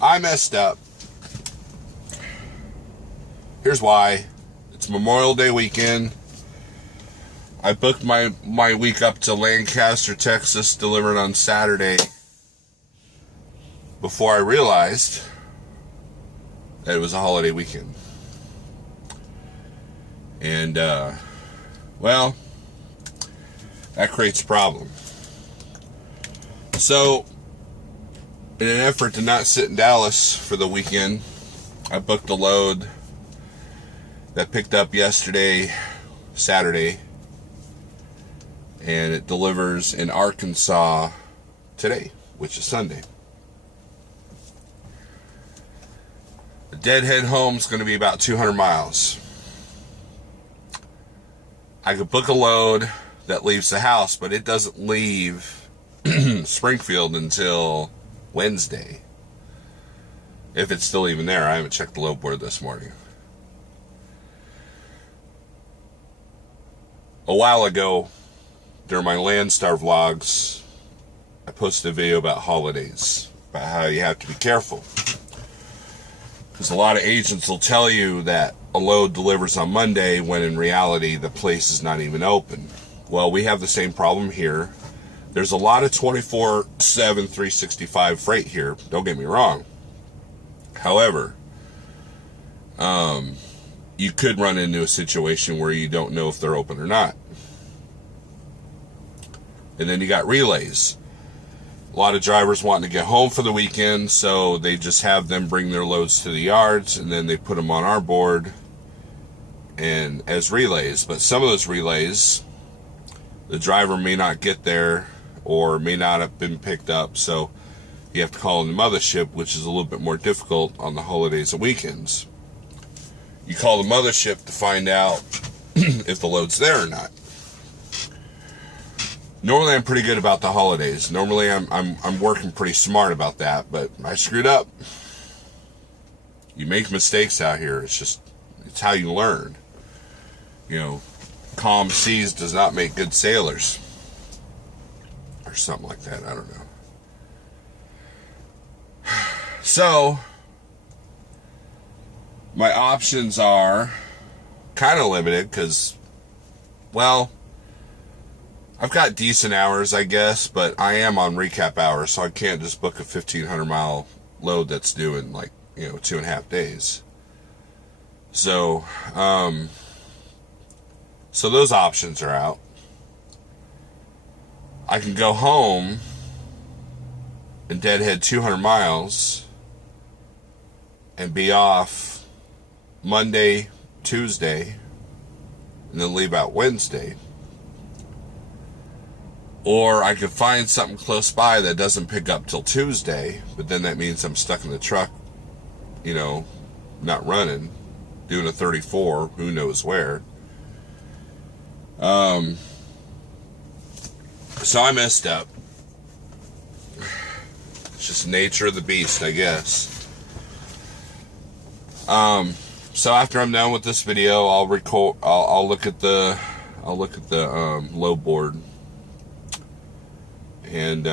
I messed up. Here's why. It's Memorial Day weekend. I booked my week up to Lancaster, Texas, delivered on Saturday, before I realized that it was a holiday weekend. And, well, that creates a problem. So, in an effort to not sit in Dallas for the weekend, I booked a load that picked up yesterday, Saturday, and it delivers in Arkansas today, which is Sunday. The deadhead home is going to be about 200 miles. I could book a load that leaves the house, but it doesn't leave Springfield until Wednesday. If it's still even there. I haven't checked the load board this morning. A while ago, during my Landstar vlogs, I posted a video about holidays, about how you have to be careful. Because a lot of agents will tell you that a load delivers on Monday when in reality the place is not even open. Well, we have the same problem here. There's a lot of 24/7, 365 freight here, don't get me wrong. However, you could run into a situation where you don't know if they're open or not. And then you got relays. A lot of drivers wanting to get home for the weekend, so they just have them bring their loads to the yards, and then they put them on our board and as relays. But some of those relays, the driver may not get there or may not have been picked up, so you have to call in the mothership, which is a little bit more difficult on the holidays and weekends. You call the mothership to find out if the load's there or not. Normally I'm pretty good about the holidays. Normally I'm working pretty smart about that, but I screwed up. You make mistakes out here. It's how you learn. You know, calm seas does not make good sailors. Or something like that. I don't know. So, my options are kind of limited because, well, I've got decent hours, I guess, but I am on recap hours, so I can't just book a 1,500 mile load that's due in 2.5 days. So, so those options are out. I can go home and deadhead 200 miles and be off Monday, Tuesday, and then leave out Wednesday. Or I could find something close by that doesn't pick up till Tuesday, but then that means I'm stuck in the truck, not running, doing a 34, who knows where. So I messed up. It's just nature of the beast, I guess. So after I'm done with this video, I'll look at the load board. And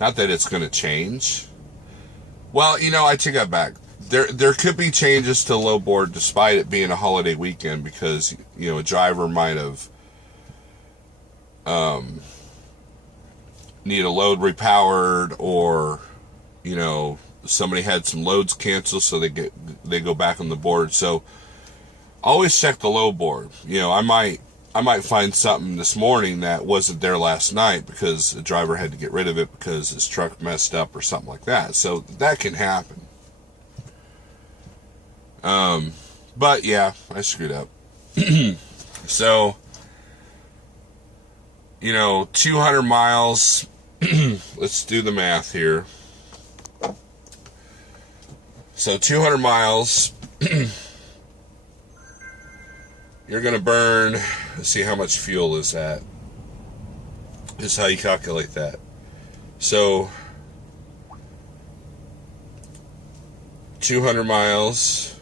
not that it's going to change. Well, I take that back. There could be changes to the load board despite it being a holiday weekend because a driver might have need a load repowered, or somebody had some loads canceled, so they go back on the board. So always check the load board. I might find something this morning that wasn't there last night because the driver had to get rid of it because his truck messed up or something like that. So that can happen. But yeah, I screwed up. So, 200 miles, let's do the math here. So 200 miles, you're going to burn, let's see how much fuel is that. This is how you calculate that. So 200 miles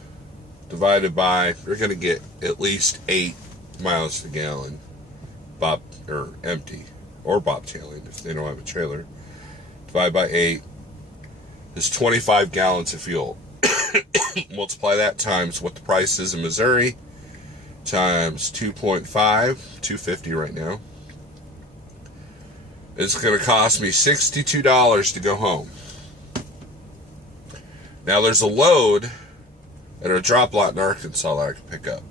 divided by, you're going to get at least 8 miles to the gallon, empty, or bobtailing if they don't have a trailer. divided by 8 is 25 gallons of fuel. Multiply that times what the price is in Missouri, times 2.5, $2.50 right now. It's going to cost me $62 to go home. Now there's a load at a drop lot in Arkansas that I can pick up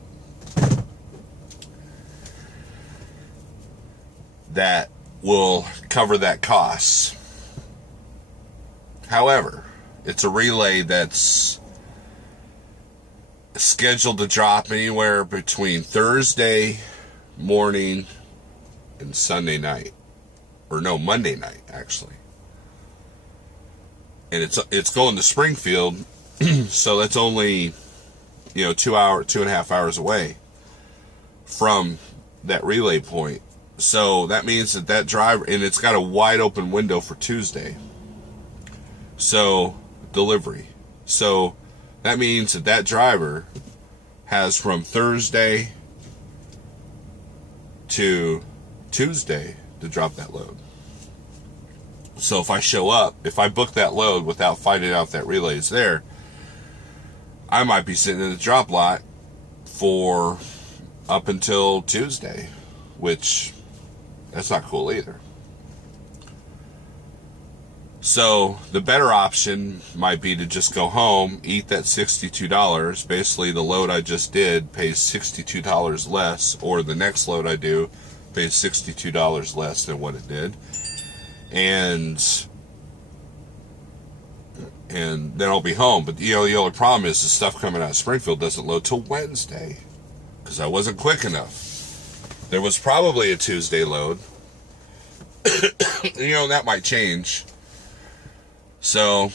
that will cover that cost. However, it's a relay that's scheduled to drop anywhere between Thursday morning and Sunday night. Or no, Monday night, actually. And it's going to Springfield, so that's only, 2.5 hours away from that relay point. So that means that driver, and it's got a wide open window for Tuesday. So, delivery. So, that means that driver has from Thursday to Tuesday to drop that load. So if I show up, if I book that load without finding out that relay is there, I might be sitting in the drop lot for up until Tuesday, which that's not cool either. So the better option might be to just go home, eat that $62. Basically, the load I just did pays $62 less, or the next load I do pays $62 less than what it did. And then I'll be home. But the only problem is the stuff coming out of Springfield doesn't load till Wednesday, because I wasn't quick enough. There was probably a Tuesday load. That might change. So,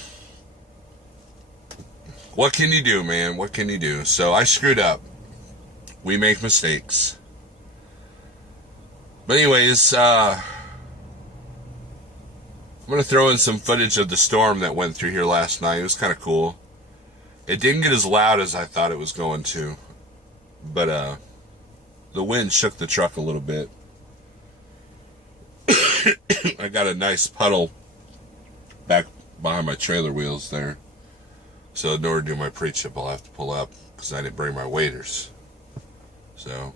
what can you do, man? What can you do? So, I screwed up. We make mistakes. But anyways, I'm going to throw in some footage of the storm that went through here last night. It was kind of cool. It didn't get as loud as I thought it was going to. But the wind shook the truck a little bit. I got a nice puddle back behind my trailer wheels there. So in order to do my pre-chip, I'll have to pull up because I didn't bring my waders. So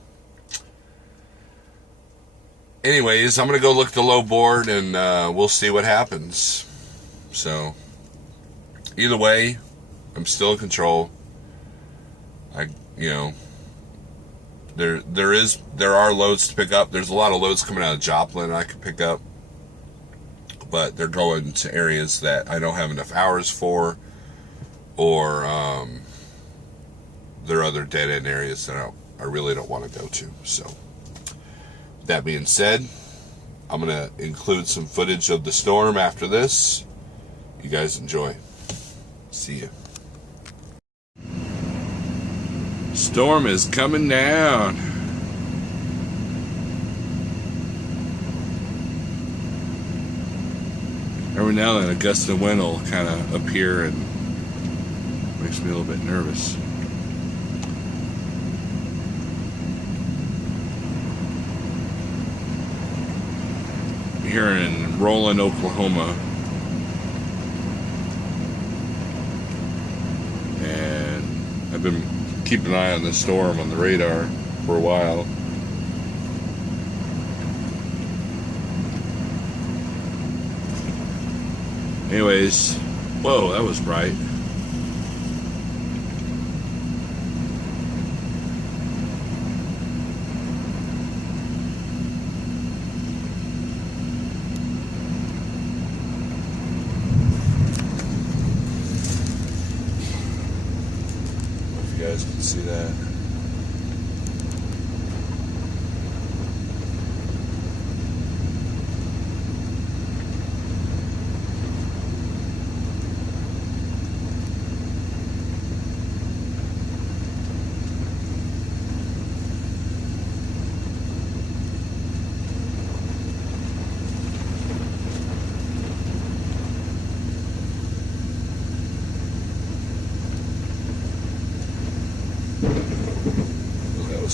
anyways, I'm going to go look at the low board and we'll see what happens. So either way, I'm still in control. There are loads to pick up. There's a lot of loads coming out of Joplin I could pick up, but they're going to areas that I don't have enough hours for, or there are other dead end areas that I really don't want to go to. So that being said, I'm going to include some footage of the storm after this. You guys enjoy. See ya. Storm is coming down. Every now and then a gust of wind will kind of appear and makes me a little bit nervous. Here in Roland, Oklahoma, and I've been keeping an eye on the storm on the radar for a while. Anyways, whoa, that was bright. You guys can see that.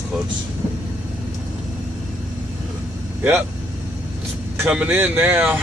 Close. Yep, it's coming in now.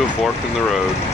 to a fork in the road.